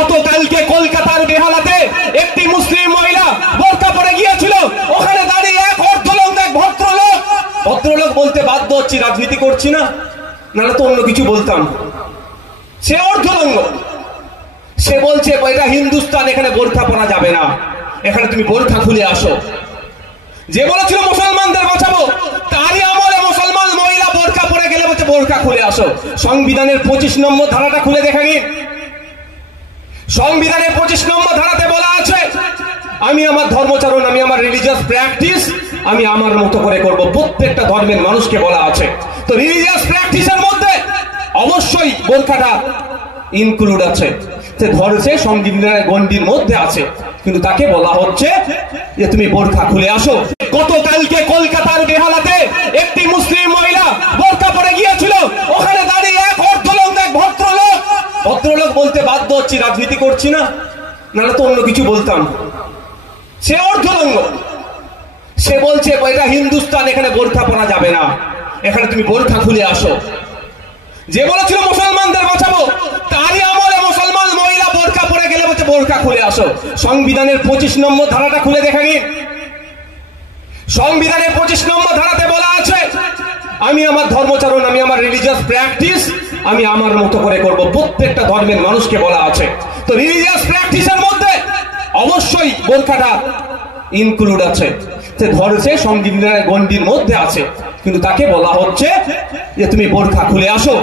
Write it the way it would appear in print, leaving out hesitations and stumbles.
গতকালকে কলকাতার বেহালাতে একটি মুসলিম মহিলা বোরকা পরে গিয়েছিল, ওখানে দাঁড়িয়ে এক ভদ্রলোক বলতে বাধ্য হচ্ছি, রাজনীতি করছি না, নাহলে তো অন্য কিছু বলতাম। সে অর্ধলঙ্গ, সে বলছে এটা হিন্দুস্তান, এখানে বোরকা পরা যাবে না, এখানে তুমি বোরকা খুলে আসো। যে বলেছিল মুসলমানদের বাঁচাবো, তারই আমলে মুসলমান মহিলা বোরকা পরে গেলে বলছে বোরকা খুলে আসো। সংবিধানের 25 নম্বর ধারাটা খুলে দেখে নিন। সংবিধানের 25 নম্বর ধারাতে বলা আছে, আমি আমার ধর্মচারণ, আমি আমার রিলিজিয়াস প্র্যাকটিস আমি আমার মতো করে করব। প্রত্যেকটা ধর্মের মানুষকে বলা আছে। তো রিলিজিয়াস প্র্যাকটিসের মধ্যে অবশ্যই বোরকাটা ইনক্লুড আছে, ধরেছে সংবিধানের গণ্ডির মধ্যে আছে, কিন্তু তাকে বলা হচ্ছে যে তুমি বোরকা খুলে আসো। গতকালকে কলকাতার বেহালাতে একটি মুসলিম মহিলা বোরকা পরে গিয়েছিল, ওখানে দাঁড়িয়ে এক ভদ্রলোক বলতে বাধ্য হচ্ছি, রাজনীতি করছি না, নাহলে তো অন্য কিছু বলতাম। সে অর্ধলঙ্গ, সে বলছে এটা হিন্দুস্তান, এখানে বোরকা পরা যাবে না, এখানে তুমি বোরকা খুলে আসো। যে বলেছিল মুসলমানদের বাঁচাবো, তারই আমলে মুসলমান মহিলা বোরকা পরে গেলে বলছে বোরকা খুলে আসো। সংবিধানের 25 নম্বর ধারাটা খুলে দেখে নিন। সংবিধানের 25 নম্বর ধারাতে বলা আছে, আমি আমার ধর্মচারণ, আমি আমার রিলিজিয়াস প্র্যাকটিস আমি আমার মতো করে করব। প্রত্যেকটা ধর্মের মানুষকে বলা আছে। তো রিলিজিয়াস প্র্যাকটিসের মধ্যে অবশ্যই বোরকাটা ইনক্লুড আছে, ধরেছে সংবিধানের গণ্ডির মধ্যে আছে, কিন্তু তাকে বলা হচ্ছে যে তুমি বোরকা খুলে আসো।